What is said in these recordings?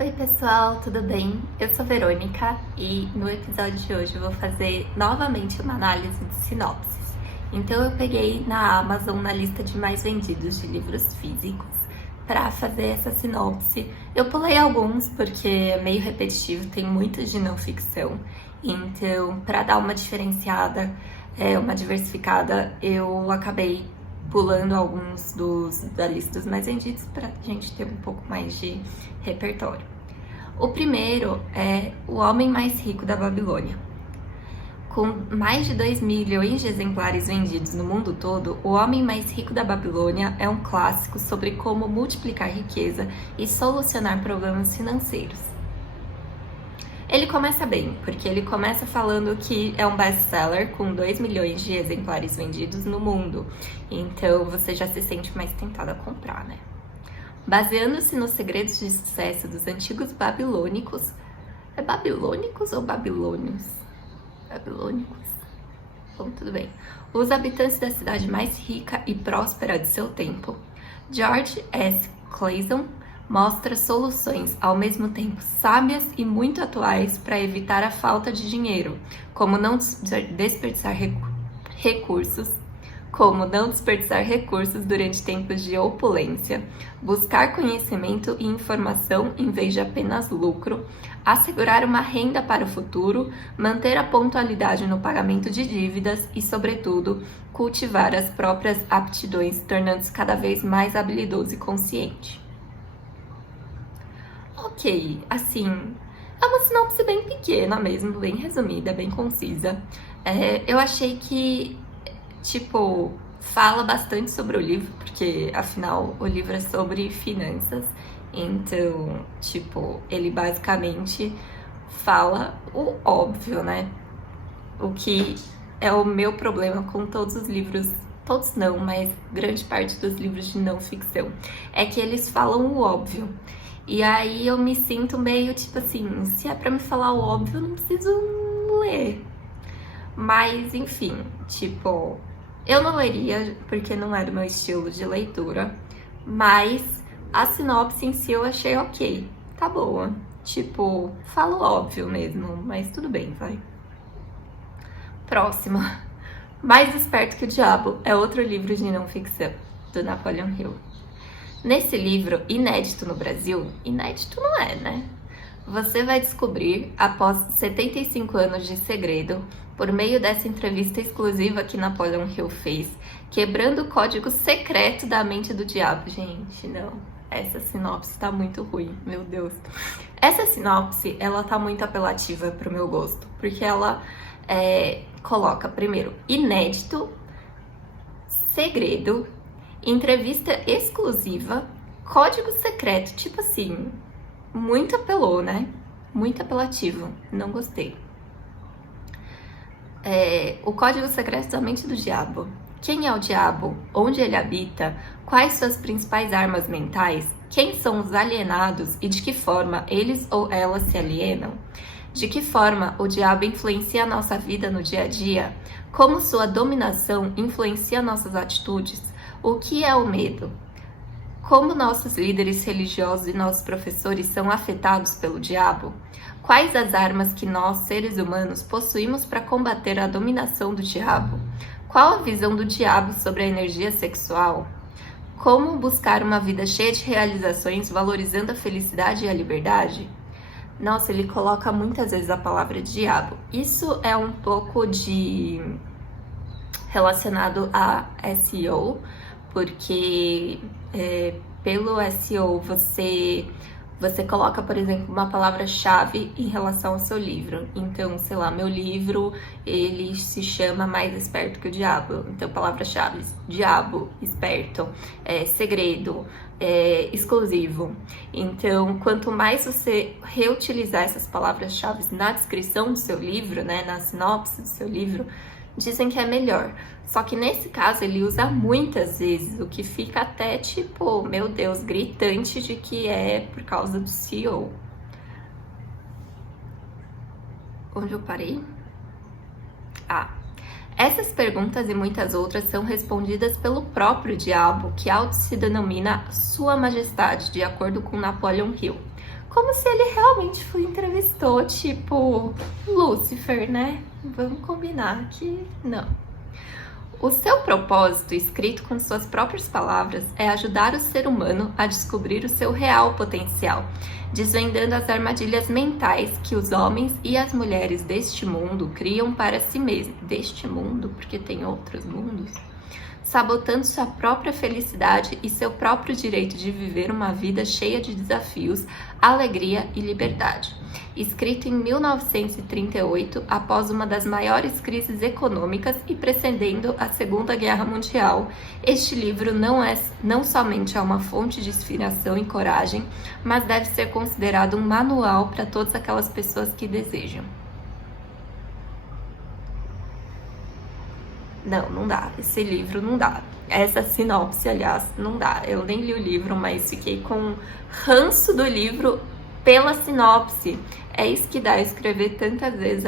Oi pessoal, tudo bem? Eu sou Verônica e no episódio de hoje eu vou fazer novamente uma análise de sinopses. Então eu peguei na Amazon, na lista de mais vendidos de livros físicos, para fazer essa sinopse. Eu pulei alguns porque é meio repetitivo, tem muitos de não ficção. Então, para dar uma diferenciada, uma diversificada, eu acabei pulando alguns da lista dos mais vendidos para a gente ter um pouco mais de repertório. O primeiro é O Homem Mais Rico da Babilônia. Com mais de 2 milhões de exemplares vendidos no mundo todo, O Homem Mais Rico da Babilônia é um clássico sobre como multiplicar riqueza e solucionar problemas financeiros. Ele começa bem, porque ele começa falando que é um best-seller com 2 milhões de exemplares vendidos no mundo. Então você já se sente mais tentado a comprar, né? Baseando-se nos segredos de sucesso dos antigos babilônicos... É babilônicos ou babilônios? Babilônicos. Bom, tudo bem. Os habitantes da cidade mais rica e próspera de seu tempo, George S. Clason mostra soluções ao mesmo tempo sábias e muito atuais para evitar a falta de dinheiro, como não desperdiçar recursos durante tempos de opulência, buscar conhecimento e informação em vez de apenas lucro, assegurar uma renda para o futuro, manter a pontualidade no pagamento de dívidas e, sobretudo, cultivar as próprias aptidões, tornando-se cada vez mais habilidoso e consciente. Ok, assim, é uma sinopse bem pequena mesmo, bem resumida, bem concisa. Eu achei que, fala bastante sobre o livro, porque, afinal, o livro é sobre finanças. Então, ele basicamente fala o óbvio, né? O que é o meu problema com todos os livros, todos não, mas grande parte dos livros de não ficção, é que eles falam o óbvio. E aí eu me sinto meio assim, se é pra me falar o óbvio, eu não preciso ler. Mas, enfim, eu não leria porque não era o meu estilo de leitura, mas a sinopse em si eu achei ok, tá boa. Falo óbvio mesmo, mas tudo bem, vai. Próxima. Mais Esperto que o Diabo é outro livro de não ficção, do Napoleon Hill. Nesse livro, inédito no Brasil, inédito não é, né? Você vai descobrir, após 75 anos de segredo, por meio dessa entrevista exclusiva que Napoleon Hill fez, quebrando o código secreto da mente do diabo. Gente, não. Essa sinopse tá muito ruim, meu Deus. Essa sinopse, ela tá muito apelativa pro meu gosto, porque ela coloca, primeiro, inédito, segredo, entrevista exclusiva, código secreto, muito apelou, né? Muito apelativo, não gostei. O código secreto da mente do diabo. Quem é o diabo? Onde ele habita? Quais suas principais armas mentais? Quem são os alienados e de que forma eles ou elas se alienam? De que forma o diabo influencia a nossa vida no dia a dia? Como sua dominação influencia nossas atitudes? O que é o medo? Como nossos líderes religiosos e nossos professores são afetados pelo diabo? Quais as armas que nós, seres humanos, possuímos para combater a dominação do diabo? Qual a visão do diabo sobre a energia sexual? Como buscar uma vida cheia de realizações, valorizando a felicidade e a liberdade? Nossa, ele coloca muitas vezes a palavra diabo. Isso é um pouco relacionado a SEO, porque pelo SEO você coloca, por exemplo, uma palavra-chave em relação ao seu livro. Então, sei lá, meu livro, ele se chama Mais Esperto que o Diabo. Então, palavra-chave, diabo, esperto, segredo, exclusivo. Então, quanto mais você reutilizar essas palavras-chave na descrição do seu livro, né, na sinopse do seu livro, dizem que é melhor. Só que nesse caso ele usa muitas vezes, o que fica até meu Deus, gritante de que é por causa do SEO. Onde eu parei? Essas perguntas e muitas outras são respondidas pelo próprio diabo, que auto se denomina Sua Majestade, de acordo com Napoleon Hill. como se ele realmente entrevistou, tipo, Lúcifer, né? Vamos combinar que não. O seu propósito, escrito com suas próprias palavras, é ajudar o ser humano a descobrir o seu real potencial, desvendando as armadilhas mentais que os homens e as mulheres deste mundo criam para si mesmos. Deste mundo, porque tem outros mundos. Sabotando sua própria felicidade e seu próprio direito de viver uma vida cheia de desafios, alegria e liberdade. Escrito em 1938, após uma das maiores crises econômicas e precedendo a Segunda Guerra Mundial, este livro não somente é uma fonte de inspiração e coragem, mas deve ser considerado um manual para todas aquelas pessoas que desejam. Não dá. Esse livro não dá. Essa sinopse, aliás, não dá. Eu nem li o livro, mas fiquei com ranço do livro pela sinopse. É isso que dá escrever tantas vezes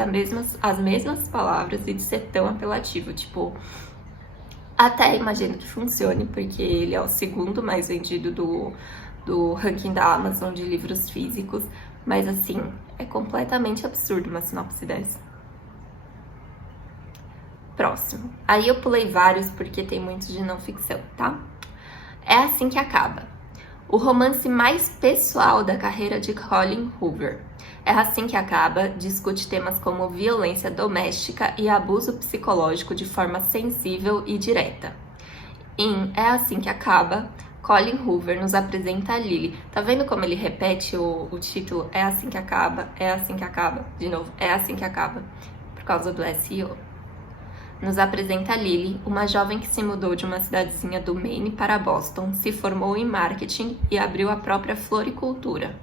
as mesmas palavras e de ser tão apelativo. Tipo, até imagino que funcione, porque ele é o segundo mais vendido do ranking da Amazon de livros físicos. Mas assim, é completamente absurdo uma sinopse dessa. Próximo. Aí eu pulei vários porque tem muitos de não ficção, tá? É assim que acaba. O romance mais pessoal da carreira de Colin Hoover. É assim que acaba discute temas como violência doméstica e abuso psicológico de forma sensível e direta. Em É assim que acaba, Colin Hoover nos apresenta a Lily. Tá vendo como ele repete o título? É assim que acaba, é assim que acaba. De novo, é assim que acaba. Por causa do SEO. Nos apresenta Lily, uma jovem que se mudou de uma cidadezinha do Maine para Boston, se formou em marketing e abriu a própria floricultura.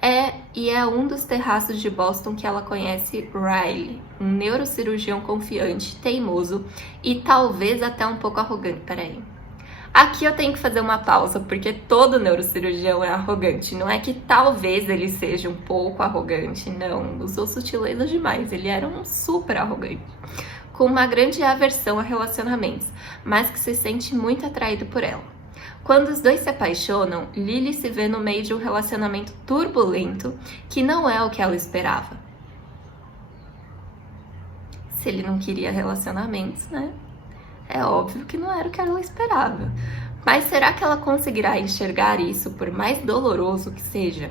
É um dos terraços de Boston que ela conhece Riley, um neurocirurgião confiante, teimoso e talvez até um pouco arrogante. Peraí. Aqui eu tenho que fazer uma pausa, porque todo neurocirurgião é arrogante. Não é que talvez ele seja um pouco arrogante, não. Usou sutileza demais, ele era um super arrogante. Com uma grande aversão a relacionamentos, mas que se sente muito atraído por ela. Quando os dois se apaixonam, Lily se vê no meio de um relacionamento turbulento que não é o que ela esperava. Se ele não queria relacionamentos, né? É óbvio que não era o que ela esperava. Mas será que ela conseguirá enxergar isso, por mais doloroso que seja?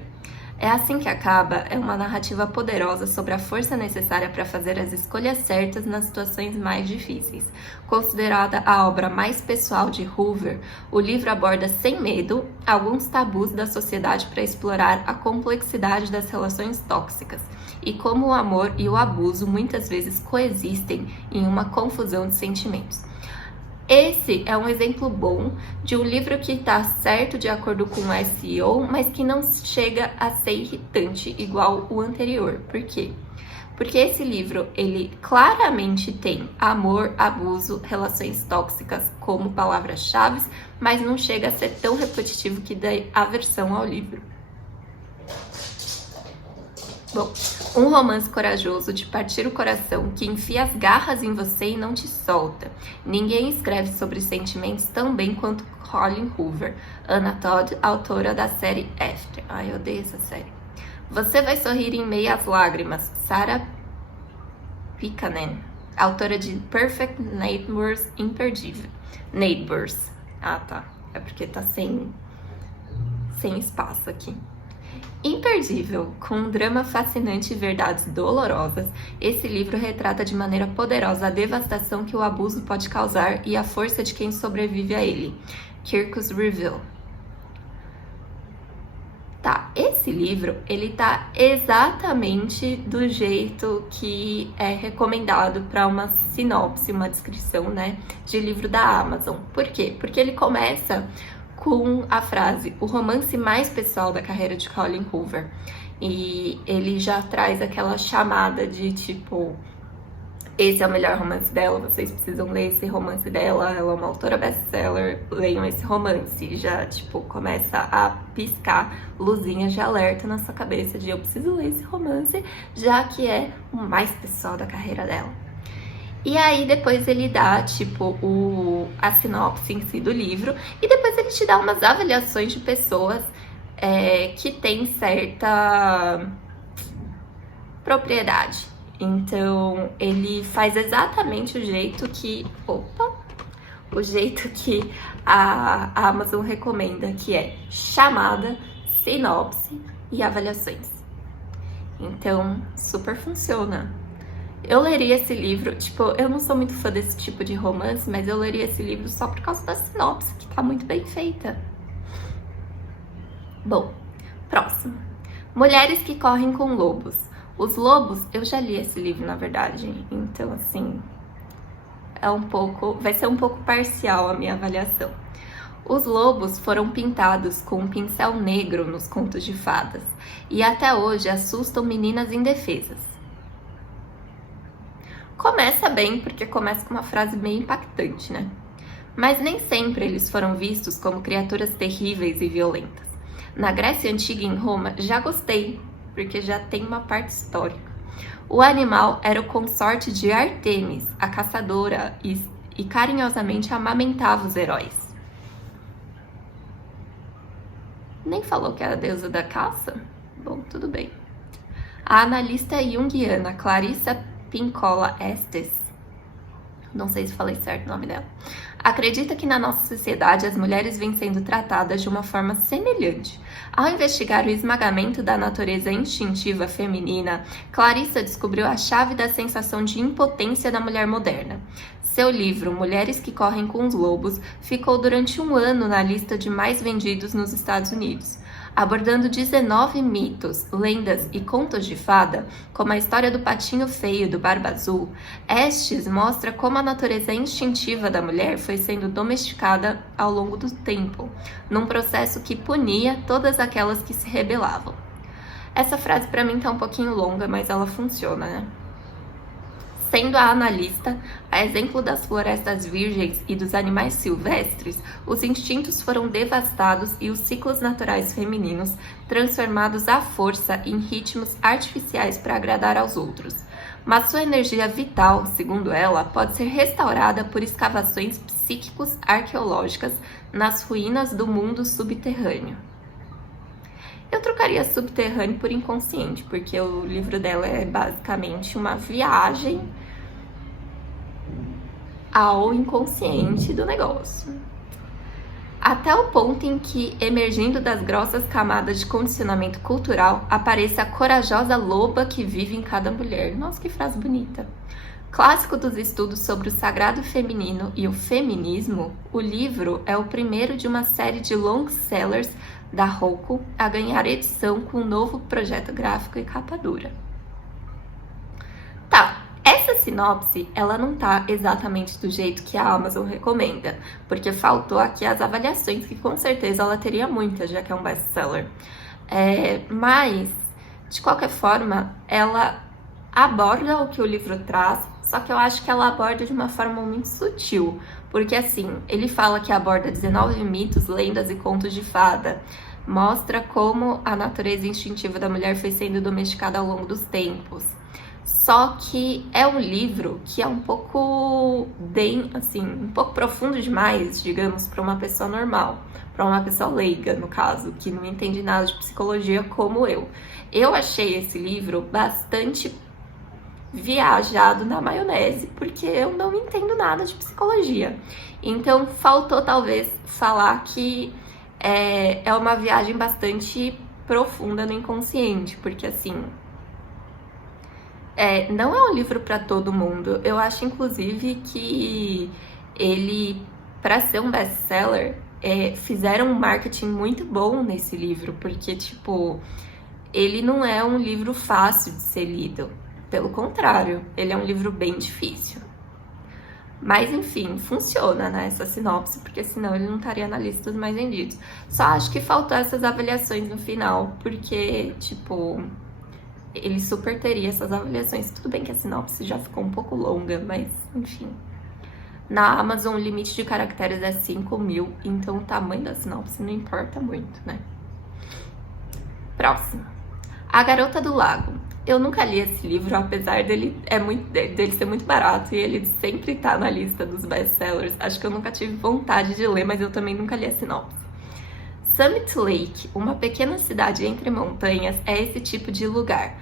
É assim que acaba é uma narrativa poderosa sobre a força necessária para fazer as escolhas certas nas situações mais difíceis. Considerada a obra mais pessoal de Hoover, o livro aborda sem medo alguns tabus da sociedade para explorar a complexidade das relações tóxicas e como o amor e o abuso muitas vezes coexistem em uma confusão de sentimentos. Esse é um exemplo bom de um livro que está certo de acordo com o SEO, mas que não chega a ser irritante igual o anterior. Por quê? Porque esse livro, ele claramente tem amor, abuso, relações tóxicas como palavras-chave, mas não chega a ser tão repetitivo que dê aversão ao livro. Bom, um romance corajoso de partir o coração que enfia as garras em você e não te solta. Ninguém escreve sobre sentimentos tão bem quanto Colin Hoover. Anna Todd, autora da série After. Ai, eu odeio essa série. Você vai sorrir em meio às lágrimas. Sarah Pikanen, autora de Perfect Neighbors, imperdível. Neighbors. Ah, tá. É porque tá sem espaço aqui. Imperdível, com um drama fascinante e verdades dolorosas, esse livro retrata de maneira poderosa a devastação que o abuso pode causar e a força de quem sobrevive a ele. Kirkus Review. Tá, esse livro, ele tá exatamente do jeito que é recomendado para uma sinopse, uma descrição, né, de livro da Amazon. Por quê? Porque ele começa com a frase, o romance mais pessoal da carreira de Colin Hoover. E ele já traz aquela chamada de tipo, esse é o melhor romance dela, vocês precisam ler esse romance dela, ela é uma autora best-seller, leiam esse romance. Já, tipo, começa a piscar luzinhas de alerta na sua cabeça de eu preciso ler esse romance, já que é o mais pessoal da carreira dela. E aí depois ele dá, tipo, a sinopse em si do livro, e depois ele te dá umas avaliações de pessoas que tem certa propriedade. Então, ele faz exatamente o jeito que... o jeito que a Amazon recomenda, que é chamada, sinopse e avaliações. Então, super funciona. Eu leria esse livro, tipo, eu não sou muito fã desse tipo de romance, mas eu leria esse livro só por causa da sinopse, que tá muito bem feita. Bom, próximo. Mulheres que correm com lobos. Os lobos, eu já li esse livro, na verdade, então, assim, vai ser um pouco parcial a minha avaliação. Os lobos foram pintados com um pincel negro nos contos de fadas e até hoje assustam meninas indefesas. Começa bem porque começa com uma frase meio impactante, né? Mas nem sempre eles foram vistos como criaturas terríveis e violentas. Na Grécia Antiga e em Roma, já gostei, porque já tem uma parte histórica. O animal era o consorte de Ártemis, a caçadora, e carinhosamente amamentava os heróis. Nem falou que era a deusa da caça? Bom, tudo bem. A analista junguiana Clarissa Pinkola Estes, não sei se falei certo o nome dela, acredita que na nossa sociedade as mulheres vêm sendo tratadas de uma forma semelhante. Ao investigar o esmagamento da natureza instintiva feminina, Clarissa descobriu a chave da sensação de impotência da mulher moderna. Seu livro, Mulheres que Correm com os Lobos, ficou durante um ano na lista de mais vendidos nos Estados Unidos. Abordando 19 mitos, lendas e contos de fada, como a história do patinho feio e do barba azul, Estes mostra como a natureza instintiva da mulher foi sendo domesticada ao longo do tempo, num processo que punia todas aquelas que se rebelavam. Essa frase para mim tá um pouquinho longa, mas ela funciona, né? Sendo a analista, a exemplo das florestas virgens e dos animais silvestres, os instintos foram devastados e os ciclos naturais femininos transformados à força em ritmos artificiais para agradar aos outros. Mas sua energia vital, segundo ela, pode ser restaurada por escavações psíquicos arqueológicas nas ruínas do mundo subterrâneo. Eu trocaria subterrâneo por inconsciente, porque o livro dela é basicamente uma viagem ao inconsciente do negócio. Até o ponto em que, emergindo das grossas camadas de condicionamento cultural, apareça a corajosa loba que vive em cada mulher. Nossa, que frase bonita! Clássico dos estudos sobre o sagrado feminino e o feminismo, o livro é o primeiro de uma série de long-sellers da Roku a ganhar edição com um novo projeto gráfico e capa dura. Tá, essa sinopse, ela não tá exatamente do jeito que a Amazon recomenda, porque faltou aqui as avaliações, que com certeza ela teria muitas, já que é um best-seller. Mas, de qualquer forma, ela aborda o que o livro traz, só que eu acho que ela aborda de uma forma muito sutil, porque assim, ele fala que aborda 19 mitos, lendas e contos de fada, mostra como a natureza instintiva da mulher foi sendo domesticada ao longo dos tempos. Só que é um livro que é um pouco um pouco profundo demais, digamos, para uma pessoa normal, para uma pessoa leiga, no caso, que não entende nada de psicologia como eu. Eu achei esse livro bastante viajado na maionese, porque eu não entendo nada de psicologia. Então, faltou talvez falar que é uma viagem bastante profunda no inconsciente, porque assim, não é um livro para todo mundo. Eu acho, inclusive, que ele, para ser um best-seller, fizeram um marketing muito bom nesse livro, porque, tipo, ele não é um livro fácil de ser lido. Pelo contrário, ele é um livro bem difícil. Mas, enfim, funciona, né, essa sinopse, porque senão ele não estaria na lista dos mais vendidos. Só acho que faltou essas avaliações no final, porque, tipo, ele super teria essas avaliações. Tudo bem que a sinopse já ficou um pouco longa, mas, enfim. Na Amazon, o limite de caracteres é 5.000, então o tamanho da sinopse não importa muito, né? Próximo. A Garota do Lago. Eu nunca li esse livro, apesar dele ser muito barato e ele sempre tá na lista dos best-sellers. Acho que eu nunca tive vontade de ler, mas eu também nunca li a sinopse. Summit Lake, uma pequena cidade entre montanhas, é esse tipo de lugar,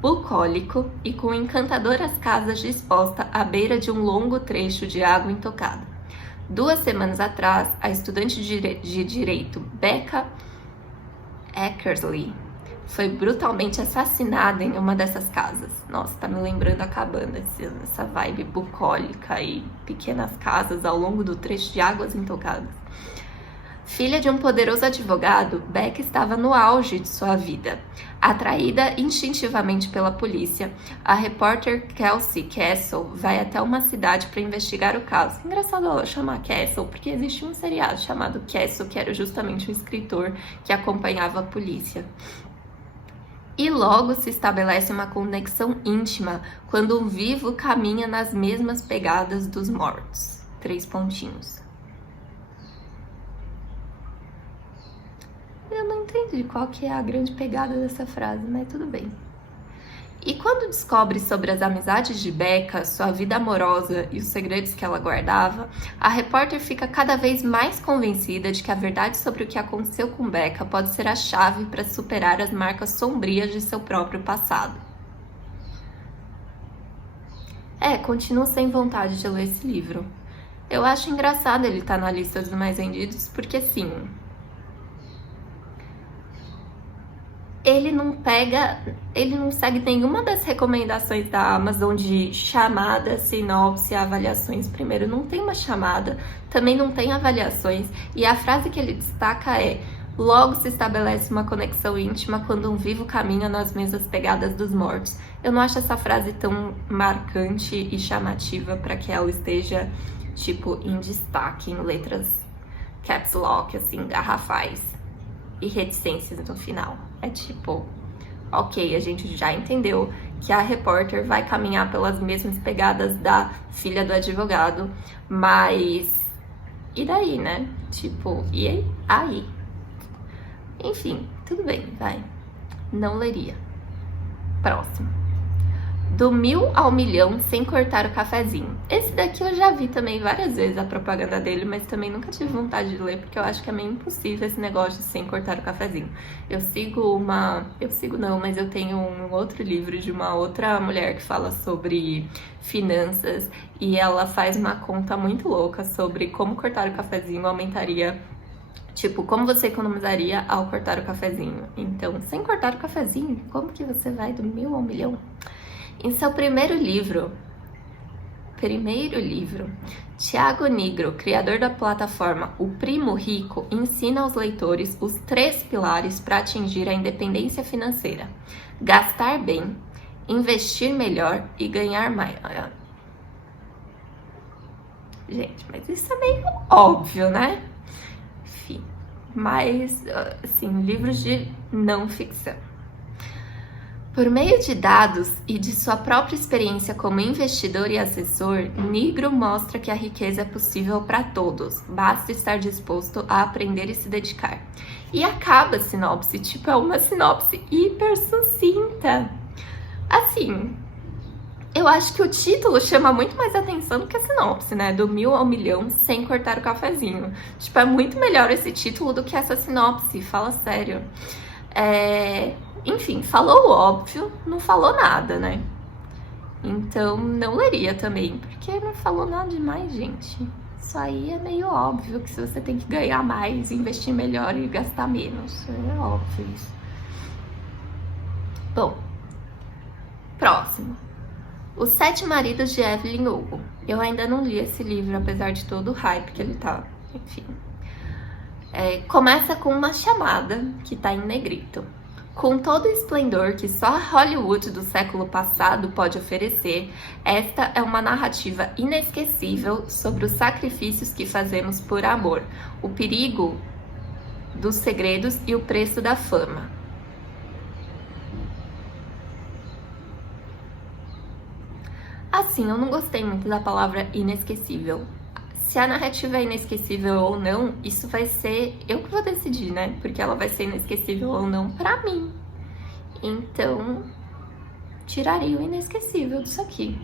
bucólico e com encantadoras casas dispostas à beira de um longo trecho de água intocada. 2 semanas atrás, a estudante de direito Becca Eckersley foi brutalmente assassinada em uma dessas casas. Nossa, tá me lembrando a cabana, essa vibe bucólica e pequenas casas ao longo do trecho de águas intocadas. Filha de um poderoso advogado, Beck estava no auge de sua vida. Atraída instintivamente pela polícia, a repórter Kelsey Castle vai até uma cidade para investigar o caso. Engraçado ela chamar Castle, porque existe um seriado chamado Castle, que era justamente um escritor que acompanhava a polícia. E logo se estabelece uma conexão íntima quando um vivo caminha nas mesmas pegadas dos mortos. 3 pontinhos. Eu não entendi qual que é a grande pegada dessa frase, mas tudo bem. E quando descobre sobre as amizades de Becca, sua vida amorosa e os segredos que ela guardava, a repórter fica cada vez mais convencida de que a verdade sobre o que aconteceu com Becca pode ser a chave para superar as marcas sombrias de seu próprio passado. Continuo sem vontade de ler esse livro. Eu acho engraçado ele estar na lista dos mais vendidos, porque sim, ele não segue nenhuma das recomendações da Amazon de chamada, sinopse, avaliações. Primeiro, não tem uma chamada, também não tem avaliações, e a frase que ele destaca é: logo se estabelece uma conexão íntima quando um vivo caminha nas mesmas pegadas dos mortos. Eu não acho essa frase tão marcante e chamativa para que ela esteja, tipo, em destaque, em letras caps lock, assim, garrafais e reticências no final. É tipo, ok, a gente já entendeu que a repórter vai caminhar pelas mesmas pegadas da filha do advogado, mas e daí, né? Tipo, e aí? Enfim, tudo bem, vai. Não leria. Próximo. Do 1000 ao milhão sem cortar o cafezinho. Esse daqui eu já vi também várias vezes a propaganda dele, mas também nunca tive vontade de ler, porque eu acho que é meio impossível esse negócio de sem cortar o cafezinho. Mas eu tenho um outro livro de uma outra mulher que fala sobre finanças, e ela faz uma conta muito louca sobre como cortar o cafezinho aumentaria, tipo, como você economizaria ao cortar o cafezinho. Então, sem cortar o cafezinho, como que você vai do 1000 ao milhão? Em seu primeiro livro, Tiago Nigro, criador da plataforma O Primo Rico, ensina aos leitores os 3 pilares para atingir a independência financeira: gastar bem, investir melhor e ganhar mais. Gente, mas isso é meio óbvio, né? Enfim, mas, assim, livros de não ficção. Por meio de dados e de sua própria experiência como investidor e assessor, Nigro mostra que a riqueza é possível para todos, basta estar disposto a aprender e se dedicar. E acaba a sinopse, tipo, é uma sinopse hiper sucinta. Assim, eu acho que o título chama muito mais atenção do que a sinopse, né? Do 1000 ao milhão sem cortar o cafezinho. Tipo, é muito melhor esse título do que essa sinopse, fala sério. Enfim, falou o óbvio, não falou nada, né? Então, não leria também, porque não falou nada demais, gente. Isso aí é meio óbvio, que se você tem que ganhar mais, investir melhor e gastar menos. É óbvio isso. Bom, próximo. Os 7 Maridos de Evelyn Hugo. Eu ainda não li esse livro, apesar de todo o hype que ele tá, enfim. Começa com uma chamada, que tá em negrito. Com todo o esplendor que só a Hollywood do século passado pode oferecer, esta é uma narrativa inesquecível sobre os sacrifícios que fazemos por amor, o perigo dos segredos e o preço da fama. Assim, eu não gostei muito da palavra inesquecível. Se a narrativa é inesquecível ou não, isso vai ser eu que vou decidir, né? Porque ela vai ser inesquecível ou não pra mim. Então, tiraria o inesquecível disso aqui.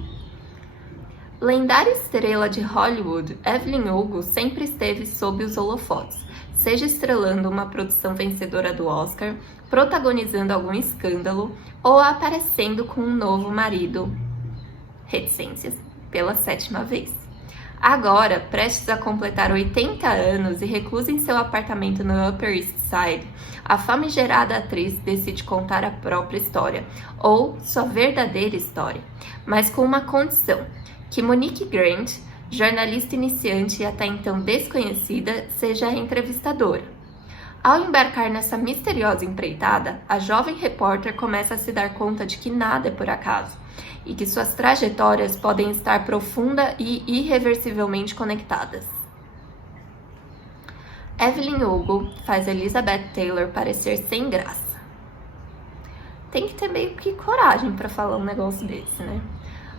Lendária estrela de Hollywood, Evelyn Hugo sempre esteve sob os holofotes. seja estrelando uma produção vencedora do Oscar, protagonizando algum escândalo ou aparecendo com um novo marido, reticências, pela 7ª vez. Agora, prestes a completar 80 anos e reclusa em seu apartamento no Upper East Side, a famigerada atriz decide contar a própria história, ou sua verdadeira história, mas com uma condição, que Monique Grant, jornalista iniciante e até então desconhecida, seja a entrevistadora. Ao embarcar nessa misteriosa empreitada, a jovem repórter começa a se dar conta de que nada é por acaso, e que suas trajetórias podem estar profunda e irreversivelmente conectadas. Evelyn Hugo faz Elizabeth Taylor parecer sem graça. Tem que ter meio que coragem para falar um negócio desse, né?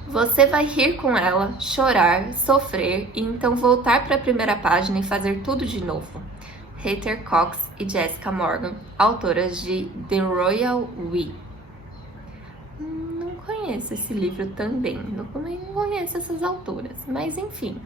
Você vai rir com ela, chorar, sofrer e então voltar para a primeira página e fazer tudo de novo. Heather Cox e Jessica Morgan, autoras de The Royal We. Não conheço esse livro também, não conheço essas autoras, mas enfim.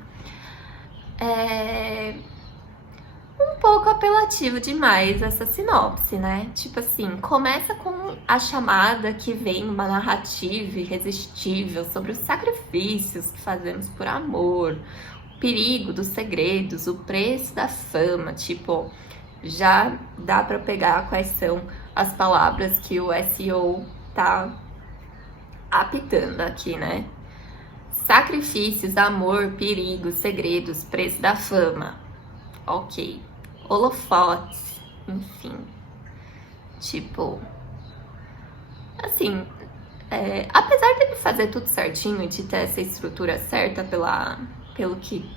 Um pouco apelativo demais essa sinopse, né? Tipo assim, começa com a chamada que vem uma narrativa irresistível sobre os sacrifícios que fazemos por amor, o perigo dos segredos, o preço da fama, tipo, já dá pra pegar quais são as palavras que o SEO tá apitando aqui, né? Sacrifícios, amor, perigo, segredos, preço da fama. Ok. Holofotes, enfim. Tipo, assim, apesar dele fazer tudo certinho e de ter essa estrutura certa pelo que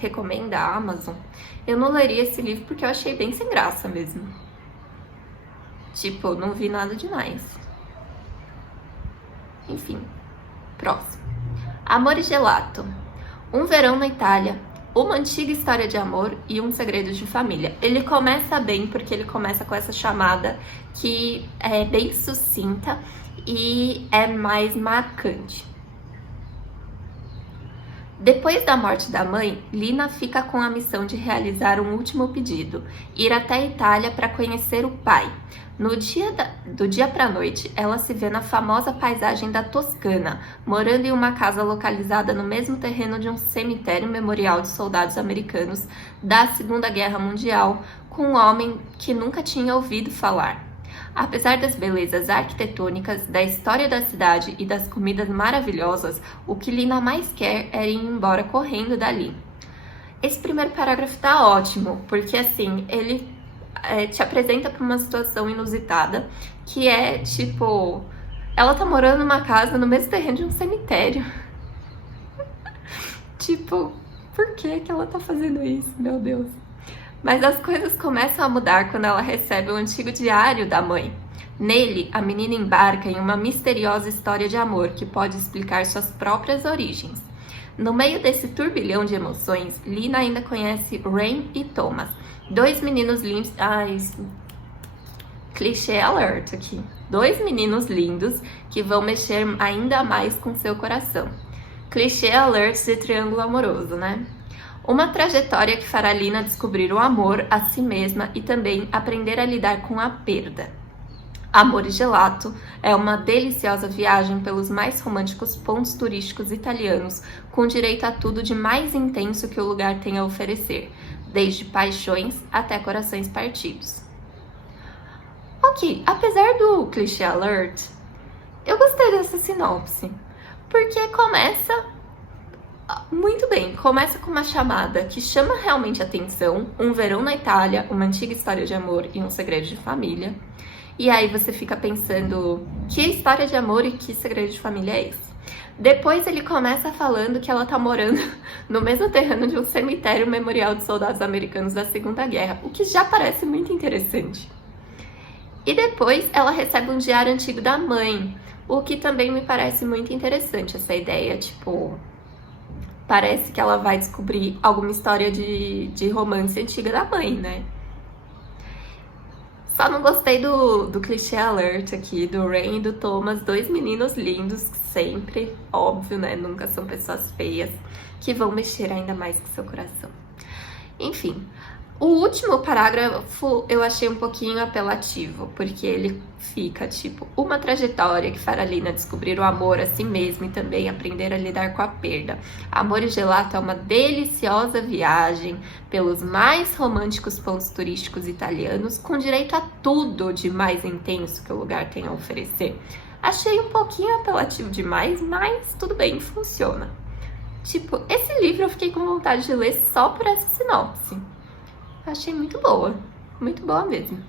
recomenda a Amazon, eu não leria esse livro porque eu achei bem sem graça mesmo. Tipo, não vi nada demais. Enfim, próximo. Amor e Gelato. Um verão na Itália, uma antiga história de amor e um segredo de família. Ele começa bem porque ele começa com essa chamada que é bem sucinta e é mais marcante. Depois da morte da mãe, Lina fica com a missão de realizar um último pedido, ir até a Itália para conhecer o pai. Do dia para a noite, ela se vê na famosa paisagem da Toscana, morando em uma casa localizada no mesmo terreno de um cemitério memorial de soldados americanos da Segunda Guerra Mundial, com um homem que nunca tinha ouvido falar. Apesar das belezas arquitetônicas, da história da cidade e das comidas maravilhosas, o que Lina mais quer é ir embora correndo dali. Esse primeiro parágrafo tá ótimo, porque assim, ele te apresenta para uma situação inusitada, que é tipo, ela tá morando numa casa no mesmo terreno de um cemitério. Tipo, por que ela tá fazendo isso, meu Deus? Mas as coisas começam a mudar quando ela recebe o antigo diário da mãe. Nele, a menina embarca em uma misteriosa história de amor que pode explicar suas próprias origens. No meio desse turbilhão de emoções, Lina ainda conhece Rain e Thomas, dois meninos lindos. Clichê alert aqui. Dois meninos lindos que vão mexer ainda mais com seu coração. Clichê alert de triângulo amoroso, né? Uma trajetória que fará Lina descobrir o amor a si mesma e também aprender a lidar com a perda. Amor e Gelato é uma deliciosa viagem pelos mais românticos pontos turísticos italianos, com direito a tudo de mais intenso que o lugar tem a oferecer, desde paixões até corações partidos. Ok, apesar do clichê alert, eu gostei dessa sinopse, porque começa muito bem, começa com uma chamada que chama realmente atenção, um verão na Itália, uma antiga história de amor e um segredo de família. E aí você fica pensando, que história de amor e que segredo de família é esse? Depois ele começa falando que ela tá morando no mesmo terreno de um cemitério memorial de soldados americanos da Segunda Guerra, o que já parece muito interessante. E depois ela recebe um diário antigo da mãe, o que também me parece muito interessante, essa ideia, tipo, parece que ela vai descobrir alguma história de romance antiga da mãe, né? Só não gostei do clichê alert aqui, do Rain e do Thomas, dois meninos lindos, sempre, óbvio, né? Nunca são pessoas feias, que vão mexer ainda mais com seu coração. Enfim, O último parágrafo eu achei um pouquinho apelativo, porque ele fica tipo, uma trajetória que fará Lina descobrir o amor a si mesma e também aprender a lidar com a perda. Amor e Gelato é uma deliciosa viagem pelos mais românticos pontos turísticos italianos, com direito a tudo de mais intenso que o lugar tem a oferecer. Achei um pouquinho apelativo demais, mas tudo bem, funciona. Tipo, esse livro eu fiquei com vontade de ler só por essa sinopse. Achei muito boa mesmo.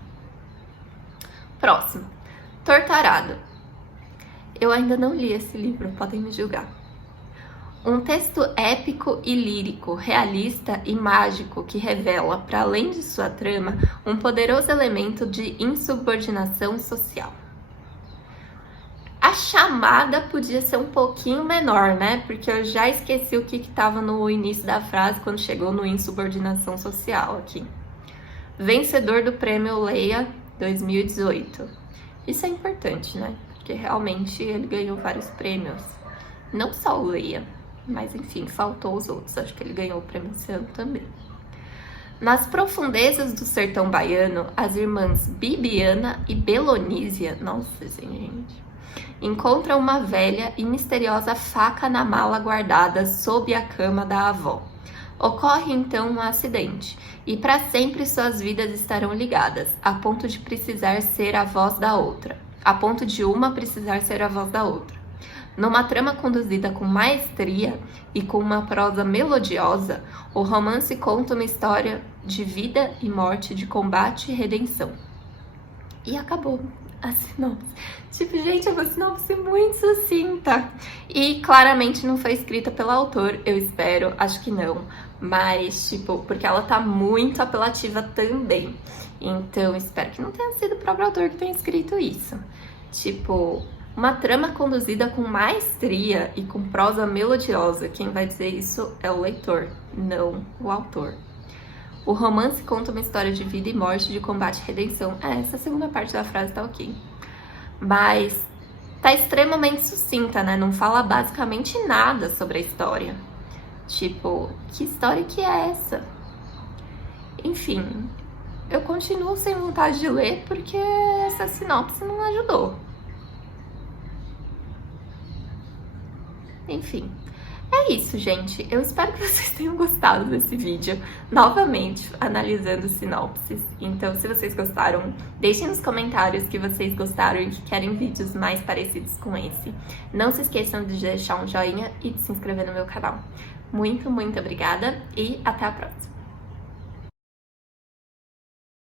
Próximo, Torturado. Eu ainda não li esse livro, podem me julgar. Um texto épico e lírico, realista e mágico que revela, para além de sua trama, um poderoso elemento de insubordinação social. A chamada podia ser um pouquinho menor, né? Porque eu já esqueci o que estava no início da frase quando chegou no insubordinação social aqui. Vencedor do Prêmio Leia 2018. Isso é importante, né? Porque realmente ele ganhou vários prêmios. Não só o Leia, mas enfim, faltou os outros. Acho que ele ganhou o prêmio esse ano também. Nas profundezas do sertão baiano, as irmãs Bibiana e Belonísia, nossa gente, encontram uma velha e misteriosa faca na mala guardada sob a cama da avó. Ocorre então um acidente, e para sempre suas vidas estarão ligadas, a ponto de precisar ser a voz da outra. A ponto de uma precisar ser a voz da outra. Numa trama conduzida com maestria e com uma prosa melodiosa, o romance conta uma história de vida e morte, de combate e redenção. E acabou a sinopse. Tipo, gente, é uma sinopse muito sucinta. E claramente não foi escrita pelo autor, eu espero, acho que não. Mas, tipo, porque ela tá muito apelativa também. Então, espero que não tenha sido o próprio autor que tenha escrito isso. Tipo, uma trama conduzida com maestria e com prosa melodiosa. Quem vai dizer isso é o leitor, não o autor. O romance conta uma história de vida e morte, de combate e redenção. Essa segunda parte da frase tá ok. Mas tá extremamente sucinta, né? Não fala basicamente nada sobre a história. Tipo, que história que é essa? Enfim, eu continuo sem vontade de ler porque essa sinopse não ajudou. Enfim, é isso, gente. Eu espero que vocês tenham gostado desse vídeo, novamente, analisando sinopses. Então, se vocês gostaram, deixem nos comentários que vocês gostaram e que querem vídeos mais parecidos com esse. Não se esqueçam de deixar um joinha e de se inscrever no meu canal. Muito, muito obrigada e até a próxima!